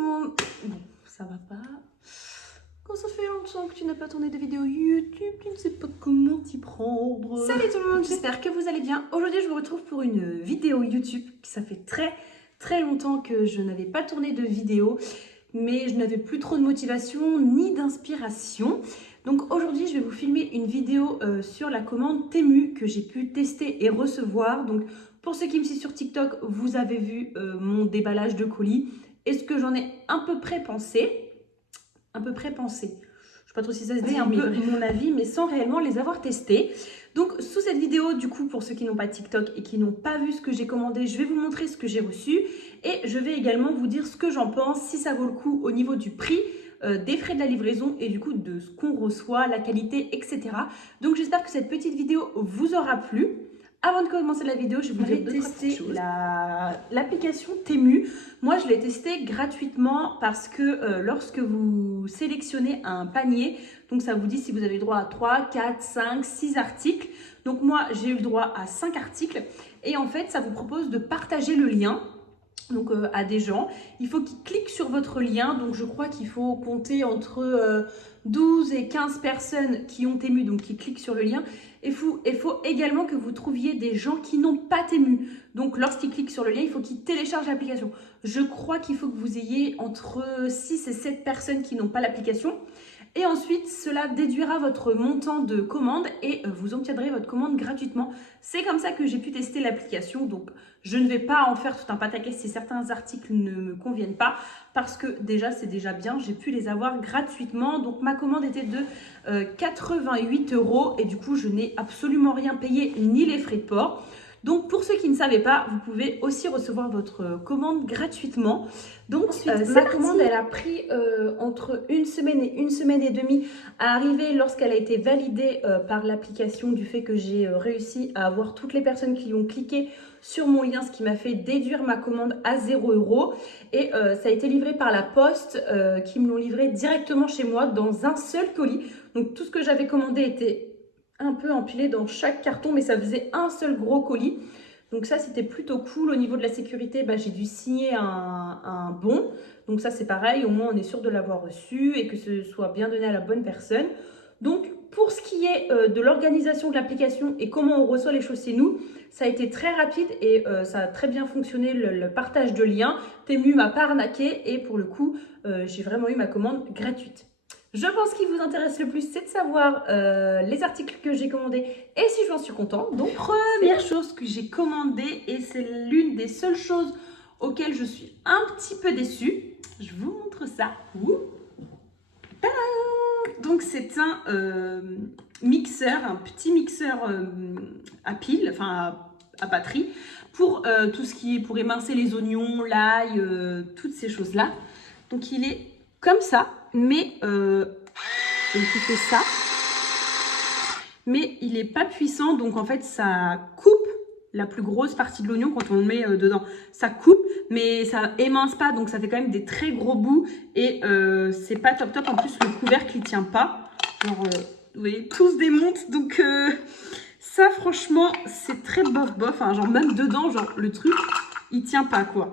le monde. Bon, ça va pas. Quand ça fait longtemps que tu n'as pas tourné de vidéo YouTube, tu ne sais pas comment t'y prendre. Salut tout le monde, j'espère que vous allez bien. Aujourd'hui, je vous retrouve pour une vidéo YouTube. Ça fait très longtemps que je n'avais pas tourné de vidéo, mais je n'avais plus trop de motivation ni d'inspiration. Donc aujourd'hui, je vais vous filmer une vidéo sur la commande Temu que j'ai pu tester et recevoir. Donc pour ceux qui me suivent sur TikTok, vous avez vu mon déballage de colis et ce que j'en ai à peu près pensé. Je ne sais pas trop si ça se dit, un peu mon avis, mais sans réellement les avoir testés. Donc sous cette vidéo, du coup, pour ceux qui n'ont pas TikTok et qui n'ont pas vu ce que j'ai commandé, je vais vous montrer ce que j'ai reçu et je vais également vous dire ce que j'en pense, si ça vaut le coup au niveau du prix, des frais de la livraison et du coup de ce qu'on reçoit, la qualité, etc. Donc j'espère que cette petite vidéo vous aura plu. Avant de commencer la vidéo, je vais vous dire tester l'application Temu. Moi, je l'ai testé gratuitement parce que lorsque vous sélectionnez un panier, donc ça vous dit si vous avez le droit à 3, 4, 5, 6 articles. Donc moi, j'ai eu le droit à 5 articles et en fait, ça vous propose de partager le lien. Donc à des gens, il faut qu'ils cliquent sur votre lien, donc je crois qu'il faut compter entre 12 et 15 personnes qui ont Temu, donc qui cliquent sur le lien. Il faut également que vous trouviez des gens qui n'ont pas Temu, donc lorsqu'ils cliquent sur le lien, il faut qu'ils téléchargent l'application. Je crois qu'il faut que vous ayez entre 6 et 7 personnes qui n'ont pas l'application. Et ensuite, cela déduira votre montant de commande et vous obtiendrez votre commande gratuitement. C'est comme ça que j'ai pu tester l'application. Donc, je ne vais pas en faire tout un pataquès si certains articles ne me conviennent pas parce que déjà, c'est déjà bien. J'ai pu les avoir gratuitement. Donc, ma commande était de 88 € et du coup, je n'ai absolument rien payé ni les frais de port. Donc, pour ceux qui ne savaient pas, vous pouvez aussi recevoir votre commande gratuitement. Donc, ma commande, elle a pris entre une semaine et demie à arriver lorsqu'elle a été validée par l'application du fait que j'ai réussi à avoir toutes les personnes qui ont cliqué sur mon lien, ce qui m'a fait déduire ma commande à 0 €. Et ça a été livré par la poste qui me l'ont livré directement chez moi dans un seul colis. Donc, tout ce que j'avais commandé était un peu empilé dans chaque carton, mais ça faisait un seul gros colis. Donc ça, c'était plutôt cool. Au niveau de la sécurité, j'ai dû signer un bon. Donc ça, c'est pareil. Au moins, on est sûr de l'avoir reçu et que ce soit bien donné à la bonne personne. Donc, pour ce qui est de l'organisation de l'application et comment on reçoit les choses chez nous, ça a été très rapide et ça a très bien fonctionné, le partage de liens. Temu m'a pas arnaqué et pour le coup, j'ai vraiment eu ma commande gratuite. Je pense qu'il vous intéresse le plus, c'est de savoir les articles que j'ai commandés et si j'en suis contente. Donc, première chose que j'ai commandée, et c'est l'une des seules choses auxquelles je suis un petit peu déçue. Je vous montre ça. Donc, c'est un mixeur, un petit mixeur à pile, enfin à batterie, pour tout ce qui est pour émincer les oignons, l'ail, toutes ces choses-là. Donc, il est comme ça, mais je me fais ça, mais il n'est pas puissant, donc en fait ça coupe la plus grosse partie de l'oignon quand on le met dedans. Ça coupe, mais ça émince pas, donc ça fait quand même des très gros bouts et c'est pas top. En plus, le couvercle il tient pas. Genre, vous voyez, tout se démonte, donc ça franchement c'est très bof. Hein, genre même dedans, genre le truc il tient pas quoi.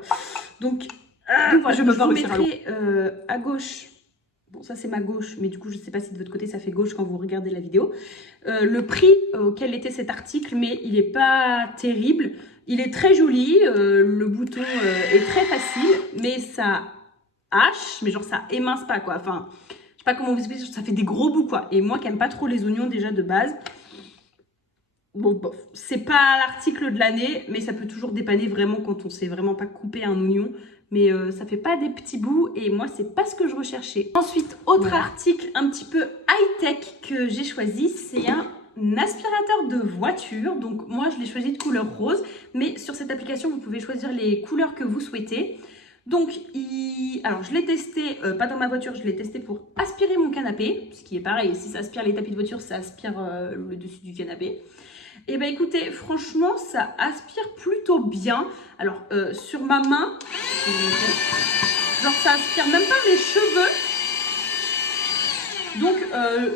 Donc voilà, je vous mettrai à gauche. Bon, ça c'est ma gauche, mais du coup je ne sais pas si de votre côté ça fait gauche quand vous regardez la vidéo. Le prix auquel était cet article, mais il n'est pas terrible. Il est très joli, le bouton est très facile, mais ça hache, mais genre ça émince pas quoi. Enfin, je sais pas comment vous expliquer, ça fait des gros bouts quoi. Et moi qui n'aime pas trop les oignons déjà de base, bon, bof, c'est pas l'article de l'année, mais ça peut toujours dépanner vraiment quand on sait vraiment pas couper un oignon. Mais ça fait pas des petits bouts et moi c'est pas ce que je recherchais. Ensuite, autre article un petit peu high-tech que j'ai choisi, c'est un aspirateur de voiture. Donc moi je l'ai choisi de couleur rose, mais sur cette application vous pouvez choisir les couleurs que vous souhaitez. Donc alors je l'ai testé, pas dans ma voiture, je l'ai testé pour aspirer mon canapé, ce qui est pareil, si ça aspire les tapis de voiture, ça aspire le dessus du canapé. Et bien écoutez, franchement, ça aspire plutôt bien. Alors, sur ma main, genre ça aspire même pas mes cheveux. Donc,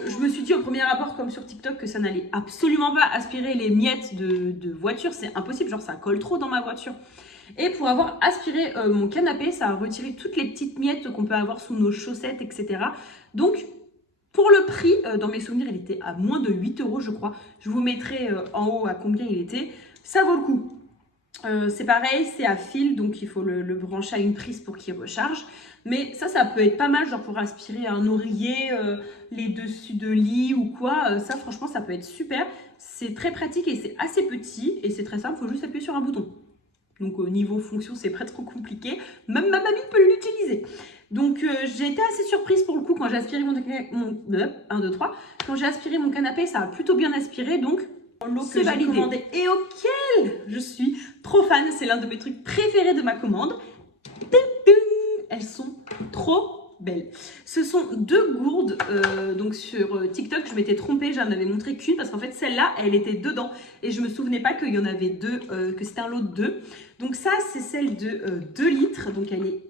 je me suis dit au premier abord, comme sur TikTok, que ça n'allait absolument pas aspirer les miettes de voiture. C'est impossible, genre ça colle trop dans ma voiture. Et pour avoir aspiré mon canapé, ça a retiré toutes les petites miettes qu'on peut avoir sous nos chaussettes, etc. Donc, pour le prix, dans mes souvenirs, il était à moins de 8 € je crois. Je vous mettrai en haut à combien il était. Ça vaut le coup. C'est pareil, c'est à fil, donc il faut le brancher à une prise pour qu'il recharge. Mais ça peut être pas mal, genre pour aspirer un oreiller, les dessus de lit ou quoi. Ça, franchement, ça peut être super. C'est très pratique et c'est assez petit et c'est très simple, il faut juste appuyer sur un bouton. Donc au niveau fonction, c'est pas trop compliqué. Même ma mamie peut l'utiliser. Donc j'ai été assez surprise pour le coup quand j'ai aspiré mon 1, 2, 3. Quand j'ai aspiré mon canapé, ça a plutôt bien aspiré. Donc l'eau que j'ai commandé et auquel je suis trop fan. C'est l'un de mes trucs préférés de ma commande. Elles sont trop belles. Ce sont 2 gourdes. Donc sur TikTok, je m'étais trompée. J'en avais montré qu'une parce qu'en fait celle-là, elle était dedans. Et je me souvenais pas qu'il y en avait 2, que c'était un lot de 2. Donc ça, c'est celle de 2 litres. Donc elle est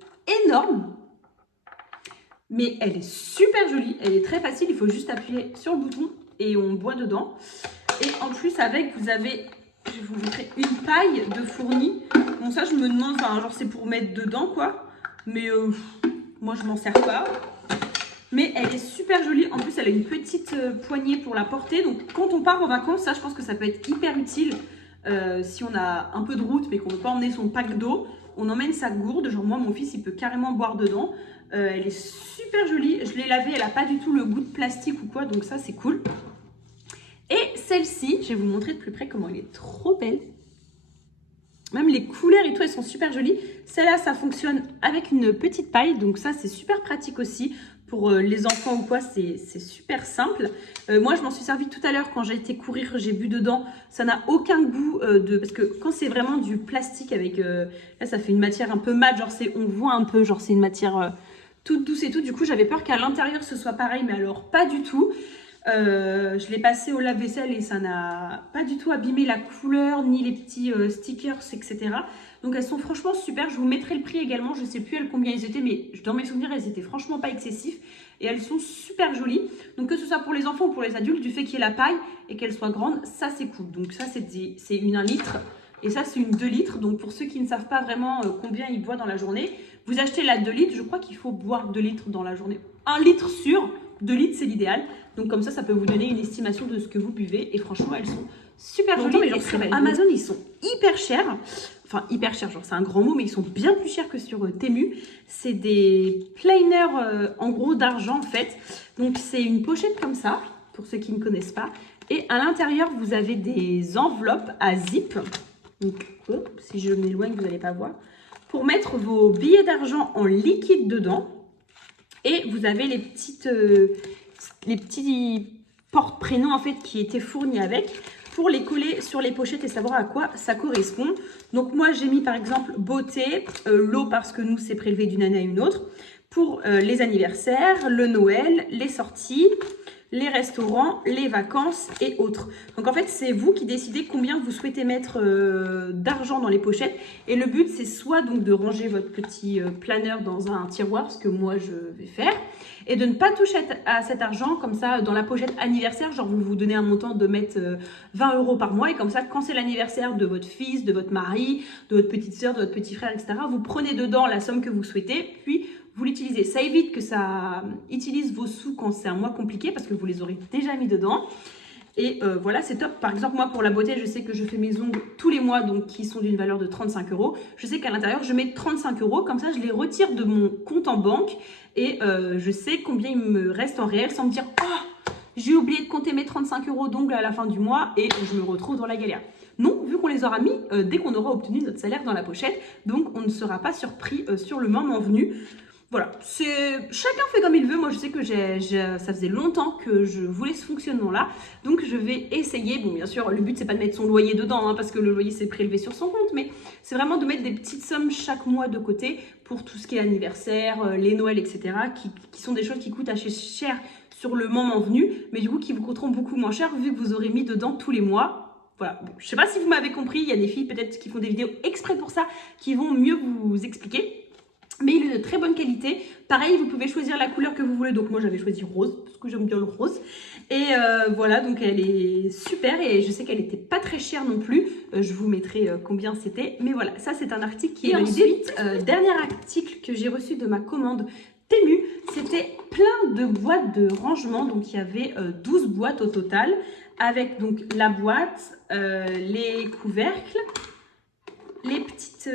énorme. Mais elle est super jolie. Elle est très facile. Il faut juste appuyer sur le bouton et on boit dedans. Et en plus, avec, vous avez, je vais vous montrer, une paille de fourni. Bon, ça, je me demande, enfin, genre, c'est pour mettre dedans, quoi. Mais moi, je m'en sers pas. Mais elle est super jolie. En plus, elle a une petite poignée pour la porter. Donc, quand on part en vacances, ça, je pense que ça peut être hyper utile. Si on a un peu de route, mais qu'on ne veut pas emmener son pack d'eau, on emmène sa gourde. Genre, moi, mon fils, il peut carrément boire dedans. Elle est super jolie. Je l'ai lavée. Elle n'a pas du tout le goût de plastique ou quoi. Donc, ça, c'est cool. Et celle-ci, je vais vous montrer de plus près comment elle est trop belle. Même les couleurs et tout, elles sont super jolies. Celle-là, ça fonctionne avec une petite paille. Donc ça, c'est super pratique aussi. Pour les enfants ou quoi, c'est super simple. Moi, je m'en suis servi tout à l'heure quand j'ai été courir. J'ai bu dedans. Ça n'a aucun goût parce que quand c'est vraiment du plastique avec... là, ça fait une matière un peu mat. Genre, on voit un peu, genre, c'est une matière toute douce et tout. Du coup, j'avais peur qu'à l'intérieur, ce soit pareil. Mais alors, pas du tout. Je l'ai passé au lave-vaisselle et ça n'a pas du tout abîmé la couleur ni les petits stickers, etc. Donc elles sont franchement super. Je vous mettrai le prix également. Je ne sais plus combien ils étaient, mais dans mes souvenirs, elles étaient franchement pas excessifs. Et elles sont super jolies. Donc que ce soit pour les enfants ou pour les adultes, du fait qu'il y ait la paille et qu'elle soit grande, ça c'est cool. Donc ça c'est une 1 litre et ça c'est une 2 litres. Donc pour ceux qui ne savent pas vraiment combien ils boivent dans la journée, vous achetez la 2 litres. Je crois qu'il faut boire 2 litres dans la journée. 1 litre sûr, 2 litres c'est l'idéal. Donc comme ça peut vous donner une estimation de ce que vous buvez. Et franchement, elles sont super jolies. Mais genre sur Amazon, ils sont hyper chers. Enfin, hyper chers, genre c'est un grand mot, mais ils sont bien plus chers que sur Temu. C'est des planers en gros d'argent en fait. Donc c'est une pochette comme ça, pour ceux qui ne connaissent pas. Et à l'intérieur, vous avez des enveloppes à zip. Donc, si je m'éloigne, vous n'allez pas voir. Pour mettre vos billets d'argent en liquide dedans. Et vous avez les petits porte-prénoms en fait qui étaient fournis avec pour les coller sur les pochettes et savoir à quoi ça correspond. Donc moi j'ai mis par exemple beauté, l'eau parce que nous c'est prélevé d'une année à une autre, pour les anniversaires, le Noël, les sorties, les restaurants, les vacances et autres. Donc en fait c'est vous qui décidez combien vous souhaitez mettre d'argent dans les pochettes et le but c'est soit donc de ranger votre petit planeur dans un tiroir, ce que moi je vais faire, et de ne pas toucher à cet argent comme ça dans la pochette anniversaire, genre vous donnez un montant de mettre 20 € par mois et comme ça quand c'est l'anniversaire de votre fils, de votre mari, de votre petite soeur, de votre petit frère, etc. vous prenez dedans la somme que vous souhaitez puis vous l'utilisez. Ça évite que ça utilise vos sous quand c'est un mois compliqué parce que vous les aurez déjà mis dedans. Et voilà, c'est top. Par exemple, moi, pour la beauté, je sais que je fais mes ongles tous les mois, donc qui sont d'une valeur de 35 €. Je sais qu'à l'intérieur, je mets 35 €. Comme ça, je les retire de mon compte en banque et je sais combien il me reste en réel sans me dire « Oh, j'ai oublié de compter mes 35 € d'ongles à la fin du mois et je me retrouve dans la galère. » Non, vu qu'on les aura mis dès qu'on aura obtenu notre salaire dans la pochette, donc on ne sera pas surpris sur le moment venu. Voilà, chacun fait comme il veut. Moi, je sais que ça faisait longtemps que je voulais ce fonctionnement-là. Donc, je vais essayer. Bon, bien sûr, le but, c'est pas de mettre son loyer dedans, hein, parce que le loyer, c'est prélevé sur son compte. Mais c'est vraiment de mettre des petites sommes chaque mois de côté pour tout ce qui est anniversaire, les Noëls, etc. Qui sont des choses qui coûtent assez cher sur le moment venu, mais du coup, qui vous coûteront beaucoup moins cher vu que vous aurez mis dedans tous les mois. Voilà, bon, je sais pas si vous m'avez compris. Il y a des filles peut-être qui font des vidéos exprès pour ça, qui vont mieux vous expliquer. Mais il est de très bonne qualité. Pareil, vous pouvez choisir la couleur que vous voulez. Donc moi, j'avais choisi rose parce que j'aime bien le rose. Et voilà, donc elle est super. Et je sais qu'elle n'était pas très chère non plus. Je vous mettrai combien c'était. Mais voilà, ça, c'est un article qui est validé. Dernier article que j'ai reçu de ma commande Temu, c'était plein de boîtes de rangement. Donc il y avait 12 boîtes au total. Avec donc la boîte, les couvercles, les petites...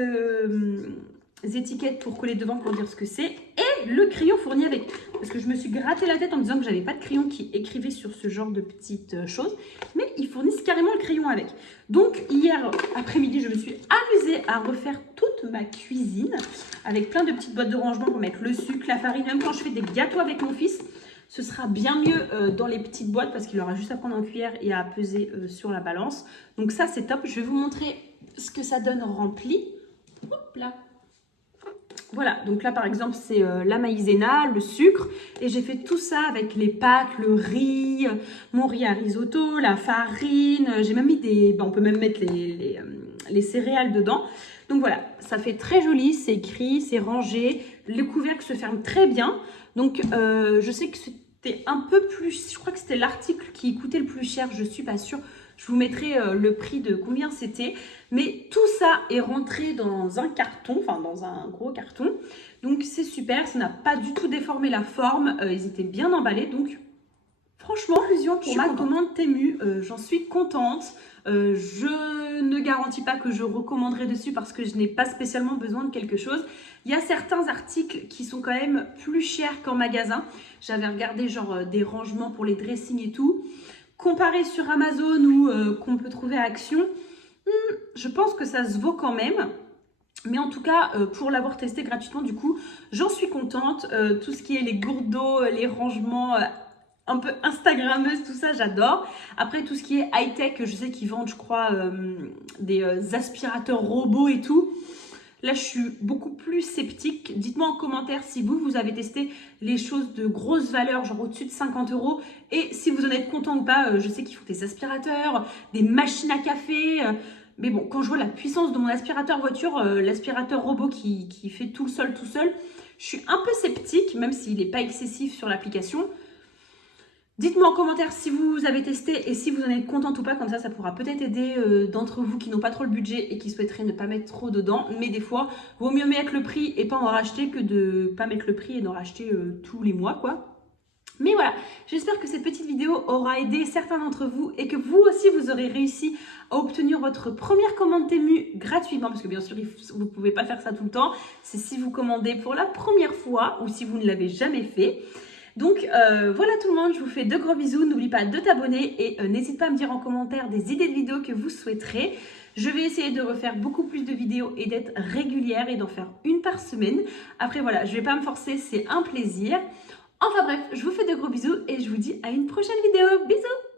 étiquettes pour coller devant pour dire ce que c'est et le crayon fourni avec, parce que je me suis gratté la tête en me disant que j'avais pas de crayon qui écrivait sur ce genre de petites choses, mais ils fournissent carrément le crayon avec. Donc hier après-midi, je me suis amusée à refaire toute ma cuisine avec plein de petites boîtes de rangement pour mettre le sucre, la farine. Même quand je fais des gâteaux avec mon fils, ce sera bien mieux dans les petites boîtes parce qu'il aura juste à prendre en cuillère et à peser sur la balance. Donc ça, c'est top. Je vais vous montrer ce que ça donne rempli. Hop là. Voilà, donc là par exemple c'est la maïzena, le sucre, et j'ai fait tout ça avec les pâtes, le riz, mon riz à risotto, la farine, j'ai même mis des... on peut même mettre les céréales dedans. Donc voilà, ça fait très joli, c'est écrit, c'est rangé, le couvercle se ferme très bien. Donc je sais que c'était un peu plus, je crois que c'était l'article qui coûtait le plus cher, je suis pas sûre. Je vous mettrai le prix de combien c'était. Mais tout ça est rentré dans un carton, enfin dans un gros carton. Donc c'est super, ça n'a pas du tout déformé la forme. Ils étaient bien emballés. Donc franchement, conclusion pour ma commande Temu, j'en suis contente. Je ne garantis pas que je recommanderai dessus parce que je n'ai pas spécialement besoin de quelque chose. Il y a certains articles qui sont quand même plus chers qu'en magasin. J'avais regardé genre des rangements pour les dressings et tout. Comparé sur Amazon ou qu'on peut trouver à Action, je pense que ça se vaut quand même. Mais en tout cas, pour l'avoir testé gratuitement, du coup, j'en suis contente. Tout ce qui est les gourdes d'eau, les rangements un peu Instagrammeuses, tout ça, j'adore. Après, tout ce qui est high-tech, je sais qu'ils vendent, je crois, des aspirateurs robots et tout. Là, je suis beaucoup plus sceptique. Dites-moi en commentaire si vous avez testé les choses de grosse valeur, genre au-dessus de 50 €. Et si vous en êtes content ou pas, je sais qu'ils font des aspirateurs, des machines à café. Mais bon, quand je vois la puissance de mon aspirateur voiture, l'aspirateur robot qui fait tout seul, je suis un peu sceptique, même s'il n'est pas excessif sur l'application. Dites-moi en commentaire si vous avez testé et si vous en êtes contente ou pas, comme ça pourra peut-être aider d'entre vous qui n'ont pas trop le budget et qui souhaiteraient ne pas mettre trop dedans. Mais des fois, vaut mieux mettre le prix et pas en racheter que de pas mettre le prix et d'en racheter tous les mois, quoi. Mais voilà, j'espère que cette petite vidéo aura aidé certains d'entre vous et que vous aussi vous aurez réussi à obtenir votre première commande Temu gratuitement, parce que bien sûr vous ne pouvez pas faire ça tout le temps, c'est si vous commandez pour la première fois ou si vous ne l'avez jamais fait. Donc voilà tout le monde, je vous fais de gros bisous, n'oublie pas de t'abonner et n'hésite pas à me dire en commentaire des idées de vidéos que vous souhaiterez. Je vais essayer de refaire beaucoup plus de vidéos et d'être régulière et d'en faire une par semaine. Après voilà, je ne vais pas me forcer, c'est un plaisir. Enfin bref, je vous fais de gros bisous et je vous dis à une prochaine vidéo. Bisous!